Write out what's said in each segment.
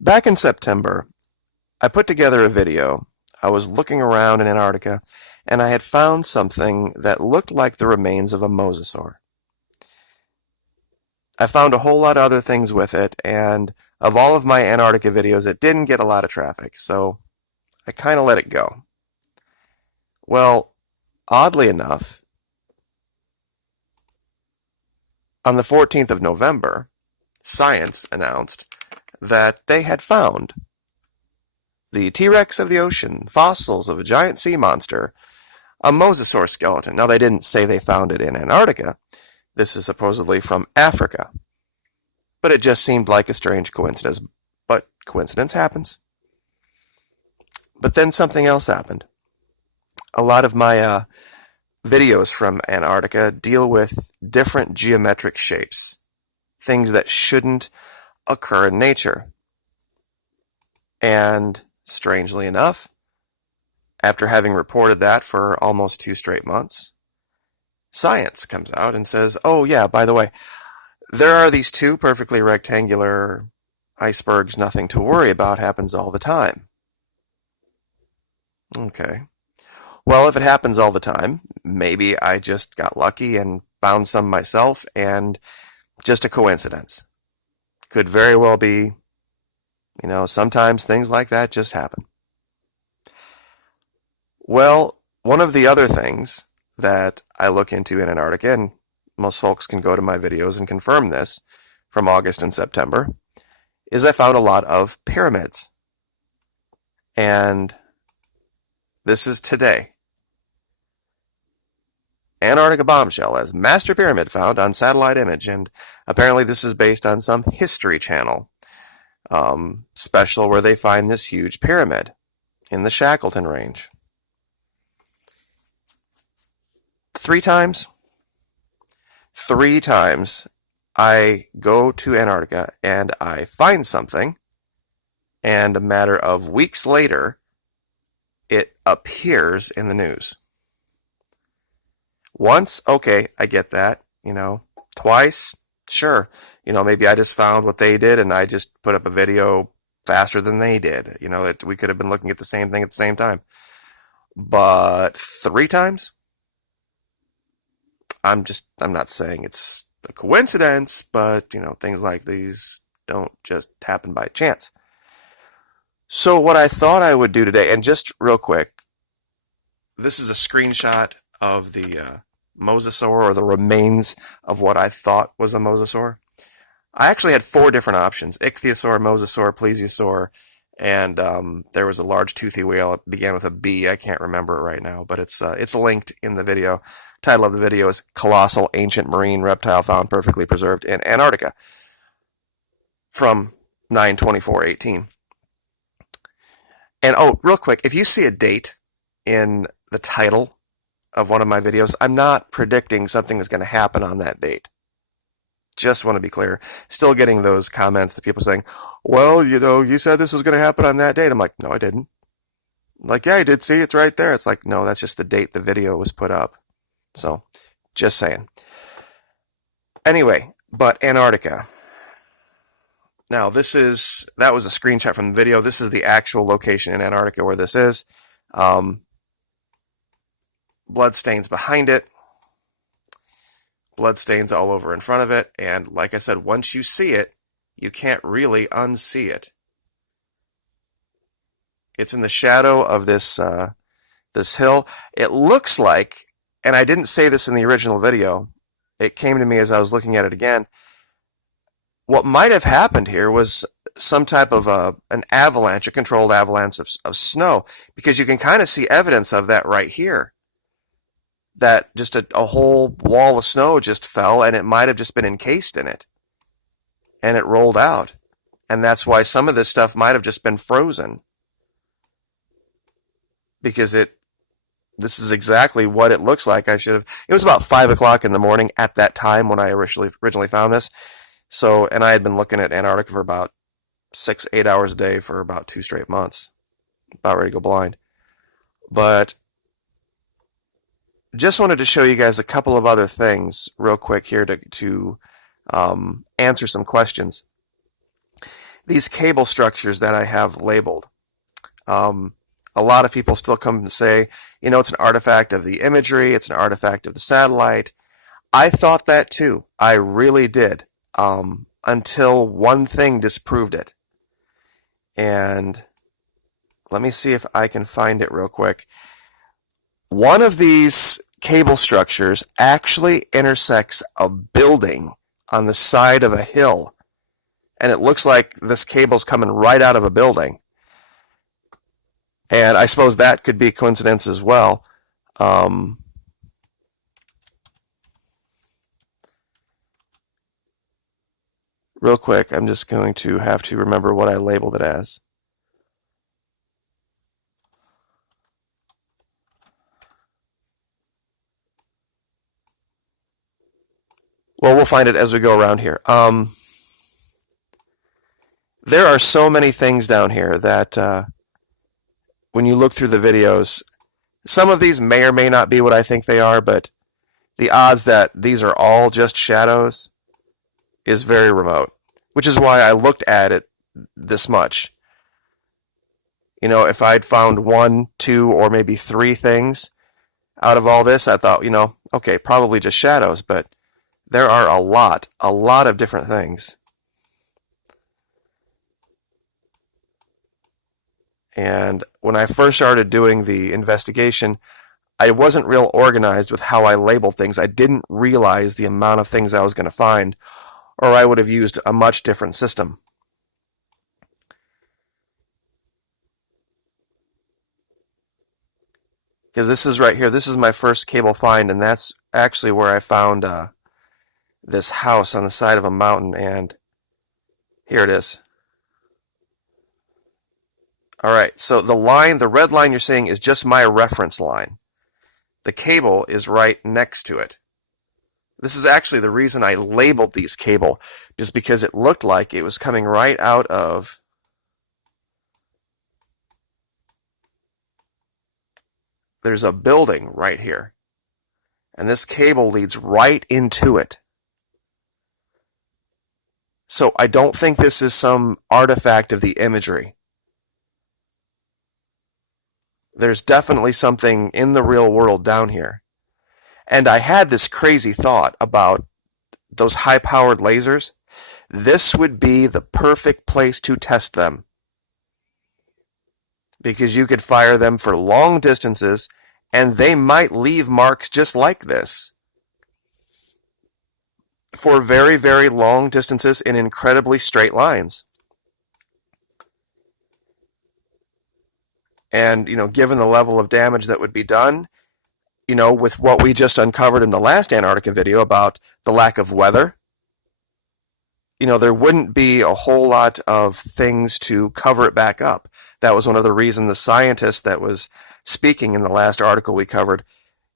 Back in September, I put together a video. I was looking around in Antarctica, and I had found something that looked like the remains of a mosasaur. I found a whole lot of other things with it, and of all of my Antarctica videos, it didn't get a lot of traffic, so I kind of let it go. Well, oddly enough, on the 14th of November, Science announced that they had found the T-Rex of the ocean, fossils of a giant sea monster, a mosasaur skeleton. Now, they didn't say they found it in Antarctica. This is supposedly from Africa. But it just seemed like a strange coincidence. But coincidence happens. But then something else happened. A lot of my videos from Antarctica deal with different geometric shapes, things that shouldn't occur in nature. And strangely enough, after having reported that for almost 2 straight months, Science comes out and says, oh yeah, by the way, there are these 2 perfectly rectangular icebergs, nothing to worry about, happens all the time. Okay. Well, if it happens all the time, maybe I just got lucky and found some myself and just a coincidence. Could very well be, sometimes things like that just happen. Well, one of the other things that I look into in Antarctica, and most folks can go to my videos and confirm this from August and September, is I found a lot of pyramids. And this is today. Antarctica bombshell as master pyramid found on satellite image, and apparently this is based on some History Channel special where they find this huge pyramid in the Shackleton Range. 3 times I go to Antarctica and I find something, and a matter of weeks later, it appears in the news. Once, okay, I get that, Twice, sure. Maybe I just found what they did and I just put up a video faster than they did. That we could have been looking at the same thing at the same time. But 3 times? I'm not saying it's a coincidence, but, things like these don't just happen by chance. So what I thought I would do today, and just real quick, this is a screenshot of the mosasaur, or the remains of what I thought was a mosasaur. I actually had 4 different options: ichthyosaur, mosasaur, plesiosaur, and there was a large toothy whale. It began with a B. I can't remember it right now, but it's linked in the video. Title of the video is Colossal Ancient Marine Reptile Found Perfectly Preserved in Antarctica from 9/24/18. And real quick, if you see a date in the title of one of my videos, I'm not predicting something is going to happen on that date. Just want to be clear. Still getting those comments of people saying, well, you said this was going to happen on that date. I'm like, no, I didn't. Like, yeah, I did see it's right there. It's like, no, that's just the date the video was put up. So, just saying. Anyway, but Antarctica. Now, that was a screenshot from the video. This is the actual location in Antarctica where this is. Blood stains behind it. Blood stains all over in front of it. And like I said, once you see it, you can't really unsee it. It's in the shadow of this hill. It looks like, and I didn't say this in the original video, it came to me as I was looking at it again, what might have happened here was some type of an avalanche, a controlled avalanche of snow, because you can kind of see evidence of that right here. That just a whole wall of snow just fell, and it might have just been encased in it. And it rolled out. And that's why some of this stuff might have just been frozen. Because this is exactly what it looks like. It was about 5 o'clock in the morning at that time when I originally found this. So, and I had been looking at Antarctica for about 6-8 hours a day for about 2 straight months. About ready to go blind. But just wanted to show you guys a couple of other things real quick here to answer some questions. these cable structures that I have labeled. A lot of people still come and say, it's an artifact of the imagery, it's an artifact of the satellite. I thought that too. I really did. Until one thing disproved it. And let me see if I can find it real quick. One of these cable structures actually intersects a building on the side of a hill. And it looks like this cable's coming right out of a building. And I suppose that could be a coincidence as well. Real quick, I'm just going to have to remember what I labeled it as. Well, we'll find it as we go around here. There are so many things down here that when you look through the videos, some of these may or may not be what I think they are, but the odds that these are all just shadows is very remote, which is why I looked at it this much. If I'd found 1, 2, or maybe 3 things out of all this, I thought, okay, probably just shadows, but there are a lot of different things. And when I first started doing the investigation, I wasn't real organized with how I labeled things. I didn't realize the amount of things I was going to find, or I would have used a much different system. Because this is right here, this is my first cable find, and that's actually where I found this house on the side of a mountain, and here it is. Alright, so the red line you're seeing is just my reference line. The cable is right next to it. This is actually the reason I labeled these cable, just because it looked like it was coming right out of there's a building right here. And this cable leads right into it. So I don't think this is some artifact of the imagery. There's definitely something in the real world down here. And I had this crazy thought about those high-powered lasers. This would be the perfect place to test them, because you could fire them for long distances, and they might leave marks just like this for very, very long distances in incredibly straight lines. And, given the level of damage that would be done, with what we just uncovered in the last Antarctica video about the lack of weather, there wouldn't be a whole lot of things to cover it back up. That was one of the reasons the scientist that was speaking in the last article we covered,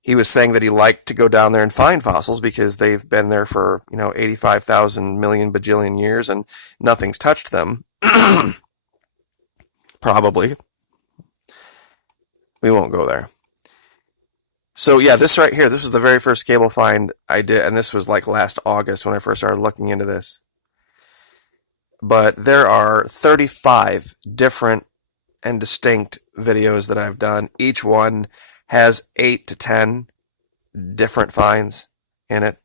he was saying that he liked to go down there and find fossils because they've been there for, 85,000 million bajillion years and nothing's touched them. Probably. We won't go there. So yeah, this right here, this was the very first cable find I did, and this was like last August when I first started looking into this. But there are 35 different and distinct videos that I've done. Each one has 8 to 10 different finds in it.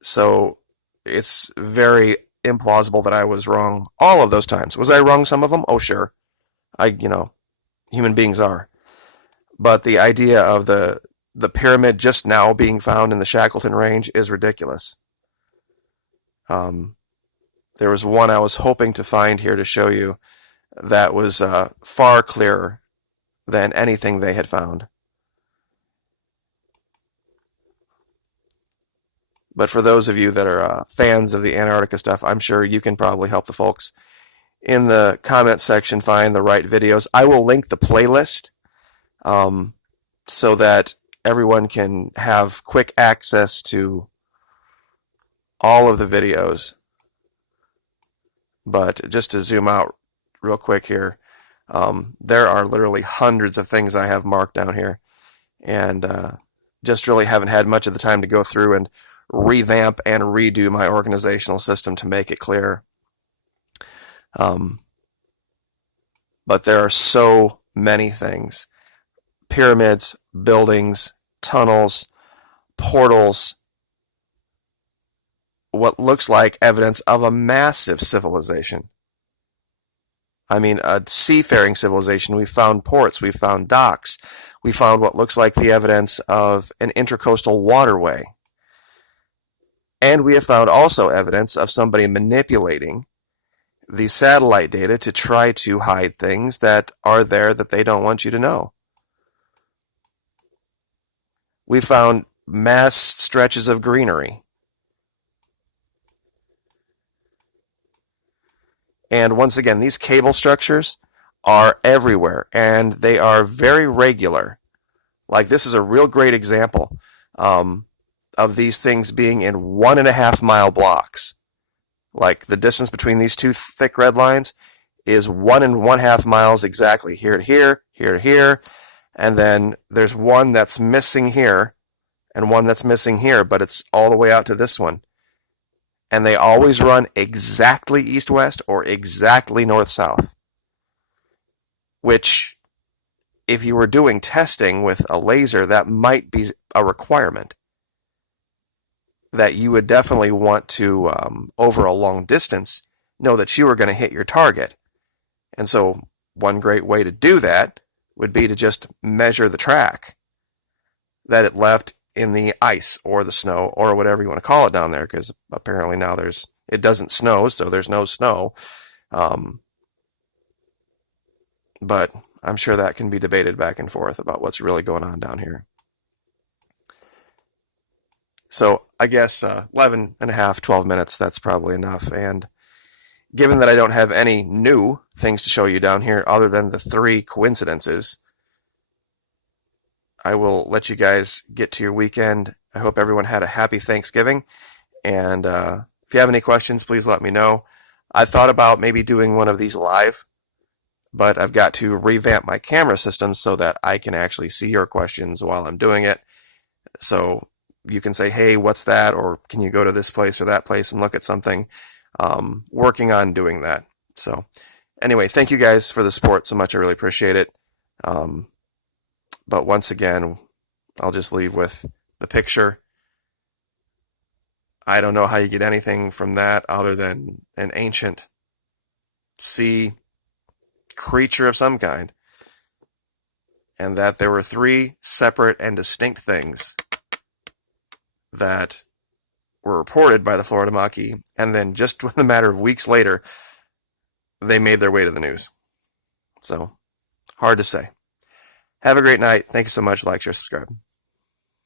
So it's very implausible that I was wrong all of those times. Was I wrong some of them? Oh, sure. Human beings are. But the idea of the pyramid just now being found in the Shackleton Range is ridiculous. There was one I was hoping to find here to show you that was far clearer than anything they had found. But for those of you that are fans of the Antarctica stuff, I'm sure you can probably help the folks in the comment section find the right videos. I will link the playlist so that everyone can have quick access to all of the videos. But just to zoom out real quick here, there are literally hundreds of things I have marked down here, and just really haven't had much of the time to go through and revamp and redo my organizational system to make it clear. Um, but there are so many things. Pyramids, buildings, tunnels, portals, what looks like evidence of a massive civilization. I mean, a seafaring civilization. We found ports, we found docks, we found what looks like the evidence of an intercoastal waterway. And we have found also evidence of somebody manipulating the satellite data to try to hide things that are there that they don't want you to know. We found mass stretches of greenery. And once again, these cable structures are everywhere, and they are very regular. Like, this is a real great example of these things being in 1.5 mile blocks. Like, the distance between these two thick red lines is 1.5 miles exactly, here to here, here to here, and then there's one that's missing here, and one that's missing here, but it's all the way out to this one. And they always run exactly east-west or exactly north-south. Which, if you were doing testing with a laser, that might be a requirement. That you would definitely want to, over a long distance, know that you are going to hit your target. And so one great way to do that would be to just measure the track that it left in the ice or the snow or whatever you want to call it down there, because apparently now it doesn't snow, so there's no snow. But I'm sure that can be debated back and forth about what's really going on down here. So I guess 11 and a half, 12 minutes, that's probably enough. And given that I don't have any new things to show you down here other than the 3 coincidences, I will let you guys get to your weekend. I hope everyone had a happy Thanksgiving. And if you have any questions, please let me know. I thought about maybe doing one of these live, but I've got to revamp my camera system so that I can actually see your questions while I'm doing it. So you can say, hey, what's that? Or can you go to this place or that place and look at something? Working on doing that. So anyway, thank you guys for the support so much. I really appreciate it. But once again, I'll just leave with the picture. I don't know how you get anything from that other than an ancient sea creature of some kind. And that there were 3 separate and distinct things that were reported by the Florida Maki, and then just within a matter of weeks later, they made their way to the news. So, hard to say. Have a great night. Thank you so much. Like, share, subscribe.